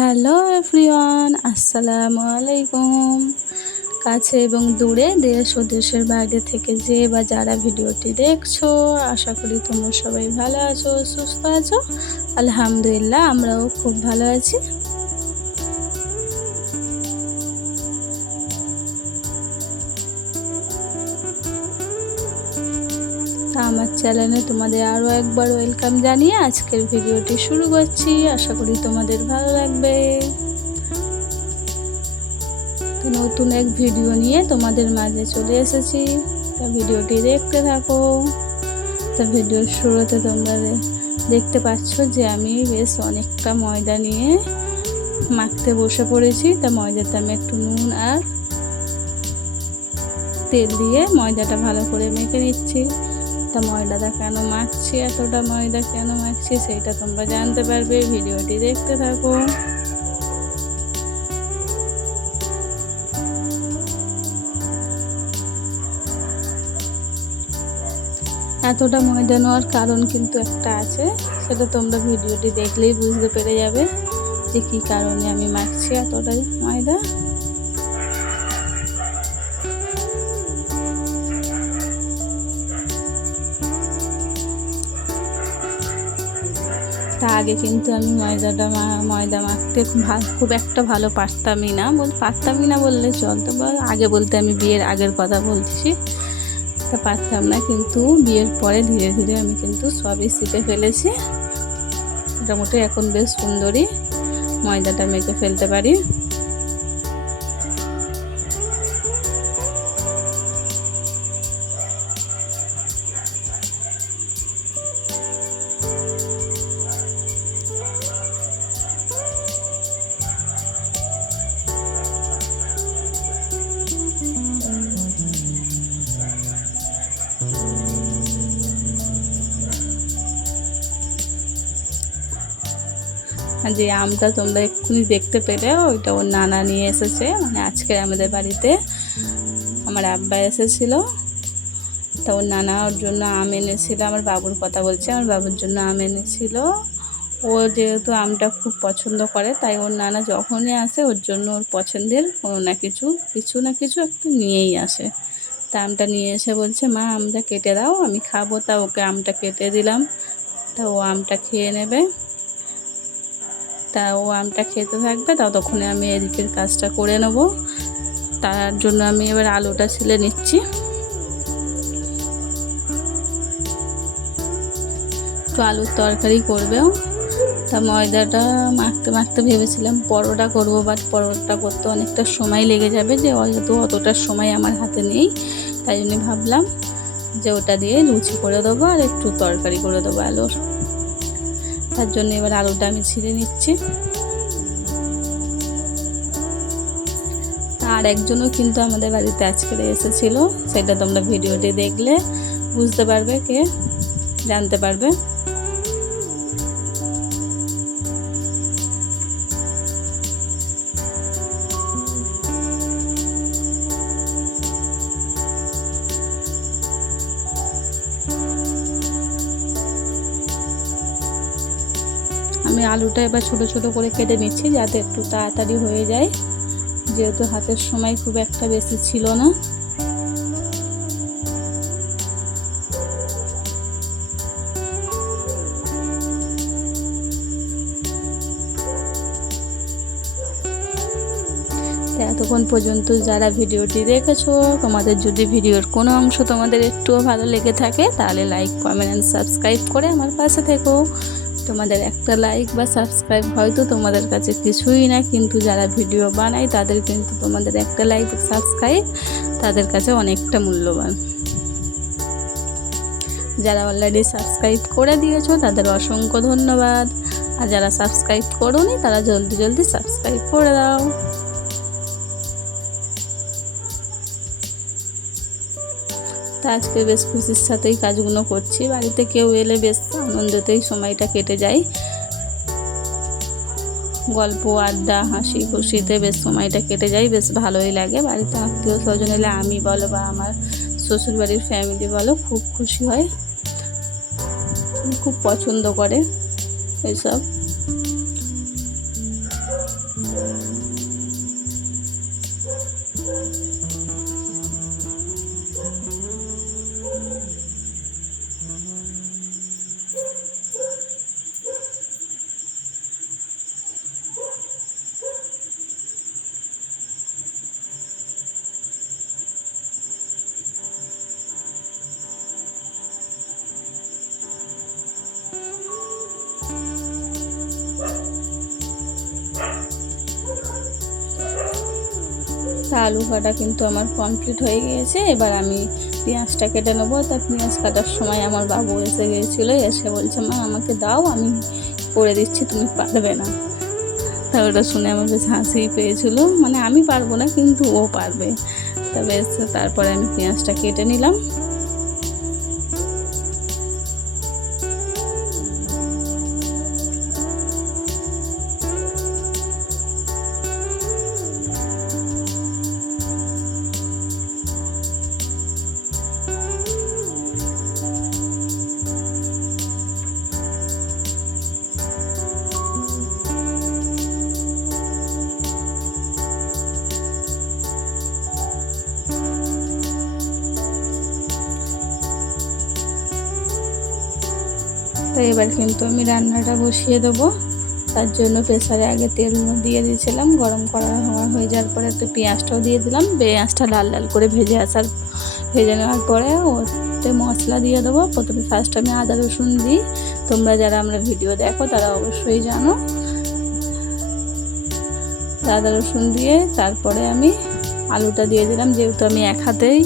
Hello everyone, আসসালামু আলাইকুম। কাছে এবং দূরে, দেশ ও দেশের বাইরে থেকে যে বা যারা ভিডিওটি দেখছো, আশা করি তোমরা সবাই ভালো আছো, সুস্থ আছো। আলহামদুলিল্লাহ, আমরাও খুব ভালো আছি। আমার চ্যানেলে তোমাদের আরও একবার ওয়েলকাম জানিয়ে আজকের ভিডিওটি শুরু করছি। আশা করি তোমাদের ভালো লাগবে। নতুন এক ভিডিও নিয়ে তোমাদের মাঝে চলে এসেছি, তা ভিডিওটি দেখতে থাকো। তা ভিডিওর শুরুতে তোমরা দেখতে পাচ্ছ যে আমি বেশ অনেকটা ময়দা নিয়ে মাখতে বসে পড়েছি। তা ময়দাতে আমি একটু নুন আর তেল দিয়ে ময়দাটা ভালো করে মেখে নিচ্ছি। তা ময়দাটা কেন মাখছি, এতটা ময়দা কেন মাখছি সেইটা তোমরা জানতে পারবে, ভিডিওটি দেখতে থাকো। এতটা ময়দা নেওয়ার কারণ কিন্তু একটা আছে, সেটা তোমরা ভিডিওটি দেখলেই বুঝতে পেরে যাবে যে কী কারণে আমি মাখছি এতটা ময়দা। তা আগে কিন্তু আমি ময়দা মাখতে খুব একটা ভালো পারতামই না বললে চলতো, আগে বলতে আমি বিয়ের আগের কথা বলছি। তা পারতাম না, কিন্তু বিয়ের পরে ধীরে ধীরে আমি কিন্তু সবই শিখে ফেলেছি। মোটামুটি এখন বেশ সুন্দরই ময়দাটা মেখে ফেলতে পারি। যে আমটা তোমরা এক্ষুনি দেখতে পেলে, ওইটা ওর নানা নিয়ে এসেছে। মানে আজকে আমাদের বাড়িতে আমার আব্বা এসেছিল, তা ওর নানা ওর জন্য আম এনেছিল। আমার বাবুর কথা বলছে, আমার বাবুর জন্য আম এনেছিল। ও যেহেতু আমটা খুব পছন্দ করে, তাই ওর নানা যখনই আসে ওর জন্য ওর পছন্দের কোনো না কিছু একটু নিয়েই আসে। তা আমটা নিয়ে এসে বলছে, মা আমটা কেটে দাও, আমি খাবো। তা ওকে আমটা কেটে দিলাম, তা ও আমটা খেয়ে নেবে। তা ও আমটা খেতে থাকবে, ততক্ষণে আমি এদিকের কাজটা করে নেব। তার জন্য আমি এবার আলুটা ছিলে নিচ্ছি। তো আলুর তরকারি করবেও। তা ময়দাটা মাখতে মাখতে ভেবেছিলাম পরোটা করব, বাট পরোটা করতে অনেকটা সময় লেগে যাবে, যে হয়তো অতটা সময় আমার হাতে নেই। তাই জন্য ভাবলাম যে ওটা দিয়ে লুচি করে দেবো আর একটু তরকারি করে দেবো আলুর। তার জন্য এবার আলুটা আমি ছিলে নিচ্ছি। আর একজনও কিন্তু আমাদের বাড়িতে আজকে এসেছিল, সেটা তোমরা ভিডিওটি দেখলে বুঝতে পারবে, কে জানতে পারবে। আমি আলুটা এবার ছোট ছোট করে কেটে নিচ্ছি, যাতে একটু তাড়াতাড়ি হয়ে যায়, যেহেতু হাতের সময় খুব একটা বেশি ছিল না। এতক্ষণ পর্যন্ত যারা ভিডিওটি দেখেছো, তোমাদের যদি ভিডিওর কোনো অংশ তোমাদের একটুও ভালো লেগে থাকে, তাহলে লাইক, কমেন্ট অ্যান্ড সাবস্ক্রাইব করে আমার পাশে থেকো। তোমাদের একটা লাইক বা সাবস্ক্রাইব হয়তো তোমাদের কাছে কিছুই না, কিন্তু যারা ভিডিও বানায় তাদের কিন্তু তোমাদের একটা লাইক সাবস্ক্রাইব তাদের কাছে অনেকটা মূল্যবান। যারা অলরেডি সাবস্ক্রাইব করে দিয়েছো তাদের অসংখ্য ধন্যবাদ, আর যারা সাবস্ক্রাইব করোনি তারা জলদি জলদি সাবস্ক্রাইব করে দাও। তা আজকে বেশ খুশির সাথেই কাজগুলো করছি। বাড়িতে কেউ এলে বেশ আনন্দতেই সময়টা কেটে যায়, গল্প আড্ডা হাসি খুশিতে বেশ সময়টা কেটে যায়, বেশ ভালোই লাগে। বাড়িতে আত্মীয় স্বজন এলে আমি বলো বা আমার শ্বশুরবাড়ির ফ্যামিলি বলো, খুব খুশি হয়, খুব পছন্দ করে এইসব। আলু কাটা কিন্তু আমার কমপ্লিট হয়ে গিয়েছে। এবার আমি পেঁয়াজটা কেটে নেবো। তা পেঁয়াজ কাটার সময় আমার বাবু এসে গিয়েছিলো, এসে বলছে মা আমাকে দাও, আমি করে দিচ্ছি, তুমি পারবে না। তা ওটা শুনে আমার বেশ হাসি পেয়েছিল, মানে আমি পারবো না কিন্তু ও পারবে। তা বেশ তারপরে আমি পেঁয়াজটা কেটে নিলাম। তো এবার কিন্তু আমি রান্নাটা বসিয়ে দেবো। তার জন্য প্রেসারে আগে তেল দিয়ে দিয়েছিলাম, গরম করা হয়ে যাওয়ার পরে একটু পেঁয়াজটাও দিয়ে দিলাম। পেঁয়াজটা লাল লাল করে ভেজে নেওয়ার পরে ওতে মশলা দিয়ে দেবো। প্রথমে ফার্স্ট আমি আদা রসুন দিই, তোমরা যারা আমরা ভিডিও দেখো তারা অবশ্যই জানো। আদা রসুন দিয়ে তারপরে আমি আলুটা দিয়ে দিলাম। যেহেতু আমি এক হাতেই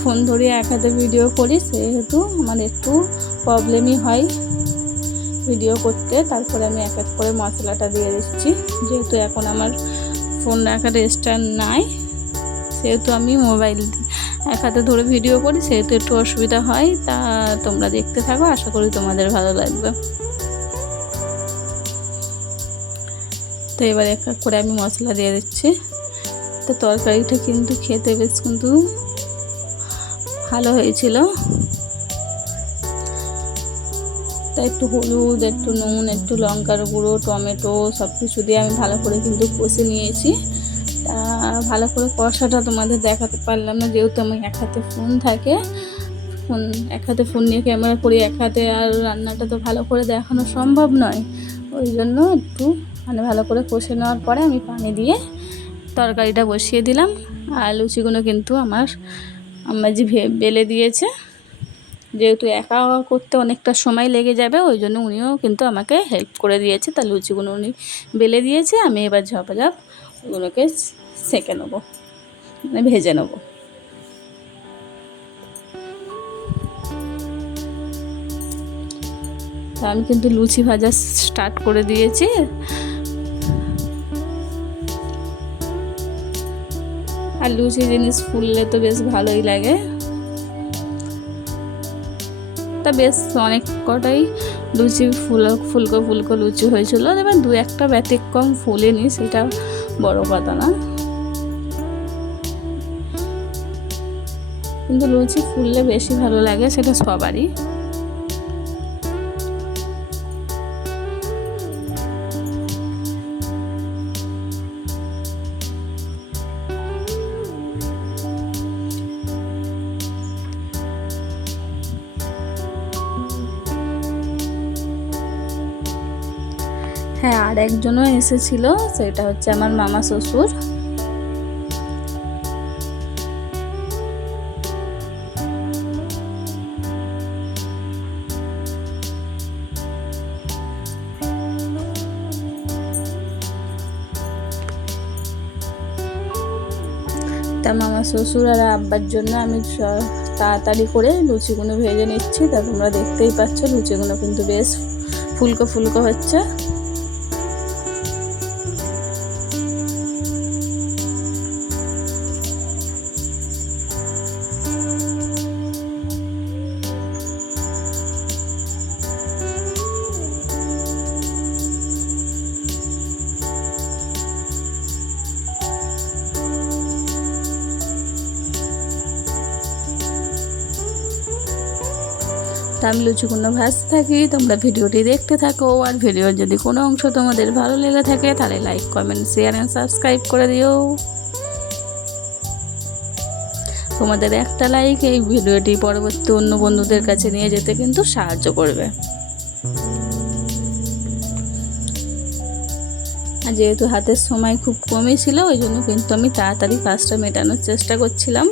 ফোন ধরিয়ে এক হাতে ভিডিও করি, সেহেতু আমার একটু প্রবলেমই হয় ভিডিও করতে। তারপরে আমি এক এক করে মশলাটা দিয়ে দিচ্ছি। যেহেতু এখন আমার ফোন রাখার স্ট্যান্ড নাই, সেহেতু আমি মোবাইল এক হাতে ধরে ভিডিও করি, সেহেতু একটু অসুবিধা হয়। তা তোমরা দেখতে থাকো, আশা করি তোমাদের ভালো লাগবে। তো এবার এক এক করে আমি মশলা দিয়ে দিচ্ছি। তো তরকারিটা কিন্তু খেতে বেশ কিন্তু ভালো হয়েছিল। তাই একটু হলুদ, একটু নুন, একটু লঙ্কার গুঁড়ো, টমেটো সব কিছু দিয়ে আমি ভালো করে কিন্তু কষে নিয়েছি। তা ভালো করে কষাটা তোমাদের দেখাতে পারলাম না, যেহেতু আমি এক হাতে ফোন থাকে, এক হাতে ফোন নিয়ে ক্যামেরা করি, এক হাতে আর রান্নাটা তো ভালো করে দেখানো সম্ভব নয়। ওই জন্য একটু ভালো করে কষে নেওয়ার পরে আমি পানি দিয়ে তরকারিটা বসিয়ে দিলাম। আর লুচিগুলো কিন্তু আমার আম্মাজি বেলে দিয়েছে। যেহেতু একা করতে অনেকটা সময় লেগে যাবে, ওই জন্য উনিও কিন্তু আমাকে হেল্প করে দিয়েছে। তা লুচিগুলো উনি বেলে দিয়েছে, আমি এবার ঝপাঝপ ওগুলোকে সেঁকে নেবো, মানে ভেজে নেবো। তা আমি কিন্তু লুচি ভাজা স্টার্ট করে দিয়েছি। আর লুচি জিনিস ফুললে তো বেশ ভালোই লাগে। তা বেশ অনেক কটাই লুচি ফুলকো লুচি হয়েছিল। এবার দু একটা ব্যতিক্রম ফুলেনি, সেটা বড় কথা না, কিন্তু লুচি ফুললে বেশি ভালো লাগে, সেটা সবারই। হ্যাঁ, আর একজনও এসেছিল, সেটা হচ্ছে আমার মামা শ্বশুর। তা মামা শ্বশুর আর আব্বার জন্য আমি তাড়াতাড়ি করে লুচিগুলো ভেজে নিচ্ছি। তা তোমরা দেখতেই পাচ্ছ লুচিগুলো কিন্তু বেশ ফুলকো হচ্ছে। তা আমি লুচিগুলো ভাজতে থাকি, তোমরা ভিডিওটি দেখতে থাকো। আর ভিডিওর যদি কোনো অংশ তোমাদের ভালো লেগে থাকে তাহলে like, comment, share and subscribe করে দিও। তোমাদের একটা লাইক এই ভিডিওটি পরবর্তী অন্য বন্ধুদের কাছে নিয়ে যেতে কিন্তু সাহায্য করবে। আর যেহেতু হাতের সময় খুব কমই ছিল, ওই জন্য কিন্তু আমি তাড়াতাড়ি কাজটা মেটানোর চেষ্টা করছিলাম।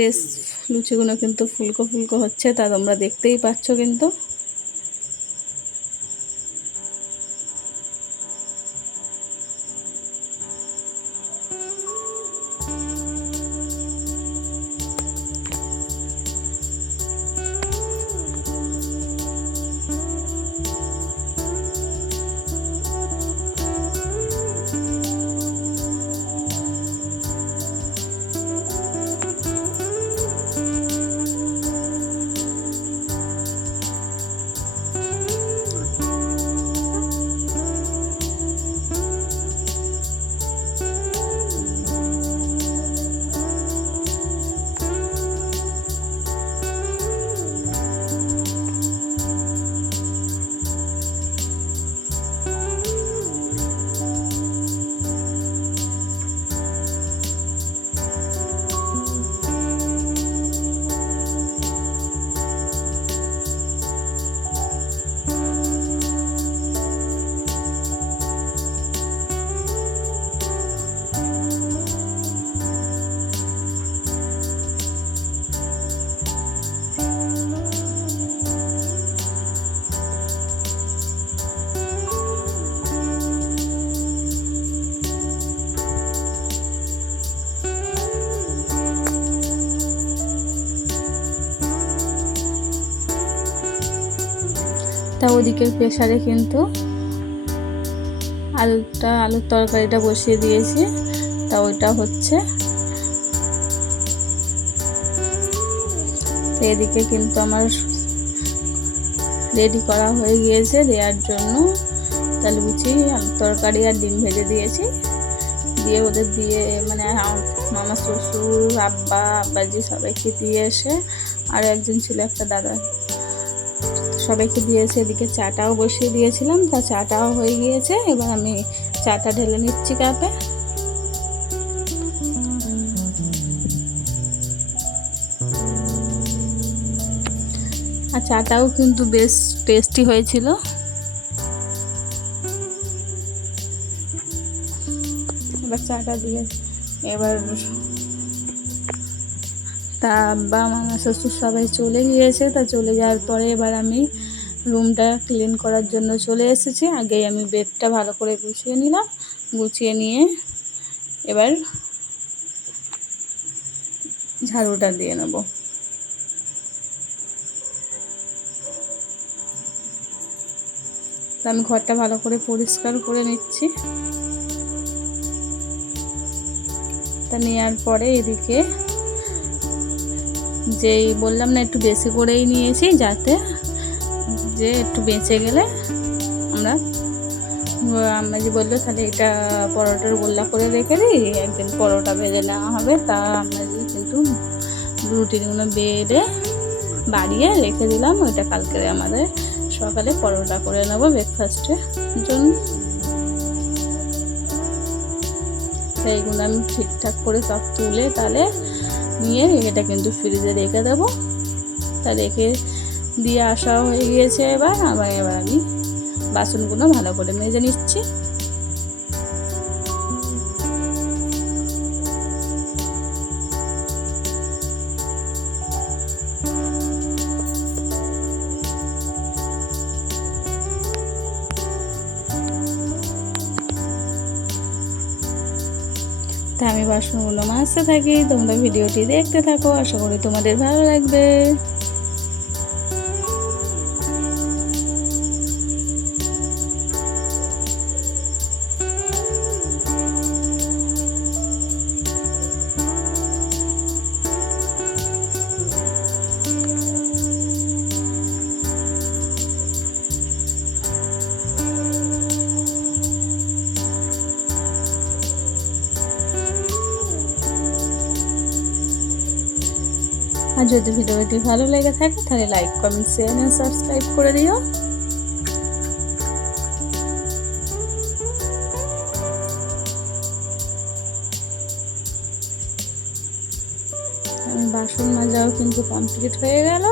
বেশ লুচিগুলো কিন্তু ফুলকো ফুলকো হচ্ছে, তা তোমরা দেখতেই পাচ্ছ। কিন্তু তা ওদিকের প্রেসারে কিন্তু আলুর তরকারিটা বসিয়ে দিয়েছি। তা ওইটা হচ্ছে। তো এদিকে কিন্তু আমার রেডি করা হয়ে গিয়েছে দেওয়ার জন্য। তা লুচি, আলুর তরকারি আর ডিম ভেজে দিয়েছি। দিয়ে ওদের দিয়ে মানে আমার শ্বশুর, আব্বাজি সবাইকে দিয়ে এসে, আরও একজন ছিল একটা দাদা, সবাইকে দিয়েছে। এদিকে চাটাও বসিয়ে দিয়েছিলাম। তা চাটাও হয়ে গিয়েছে। এবার আমি চাটা ঢেলে নিচ্ছি কাপে। আর চাটাও কিন্তু বেশ টেস্টি হয়েছিল। এবার চাটা দিয়ে এবার তা আব্বা, আমার শ্বশুর সবাই চলে গিয়েছে। তা চলে যাওয়ার পরে এবার আমি রুমটা ক্লিন করার জন্য চলে এসেছি। আগেই আমি বেডটা ভালো করে গুছিয়ে নিলাম। গুছিয়ে নিয়ে এবার ঝাড়ুটা দিয়ে নেব। তো আমি ঘরটা ভালো করে পরিষ্কার করে নিচ্ছি। তা নেওয়ার পরে এদিকে যেই বললাম না, একটু বেশি করেই নিয়েছি, যাতে যে একটু বেঁচে গেলে আম্মাজি বললো তাহলে এটা পরোটার গোল্লা করে রেখে দিই, একদিন পরোটা ভেজে নেওয়া হবে। তা আম্মাজি কিন্তু রুটিগুলো বেড়ে বাড়িয়ে রেখে দিলাম। ওইটা কালকে আমাদের সকালে পরোটা করে নেবো ব্রেকফাস্টের জন্য। এইগুলো আমি ঠিকঠাক করে সব তুলে তাহলে নিয়ে এটা কিন্তু ফ্রিজে রেখে দেবো। তা রেখে দিয়ে আসা হয়ে গিয়েছে। এবার আমি বাসনগুলো ভালো করে মেজে নিচ্ছি। তা আমি বাসনগুলো মাজতে থাকি, তোমরা ভিডিওটি দেখতে থাকো, আশা করি তোমাদের ভালো লাগবে। আর যদি ভিডিওটি ভালো লেগে থাকে তাহলে লাইক, কমেন্ট, শেয়ার আর সাবস্ক্রাইব করে দিও। আমি বাসন মাজাও কিন্তু কমপ্লিট হয়ে গেল।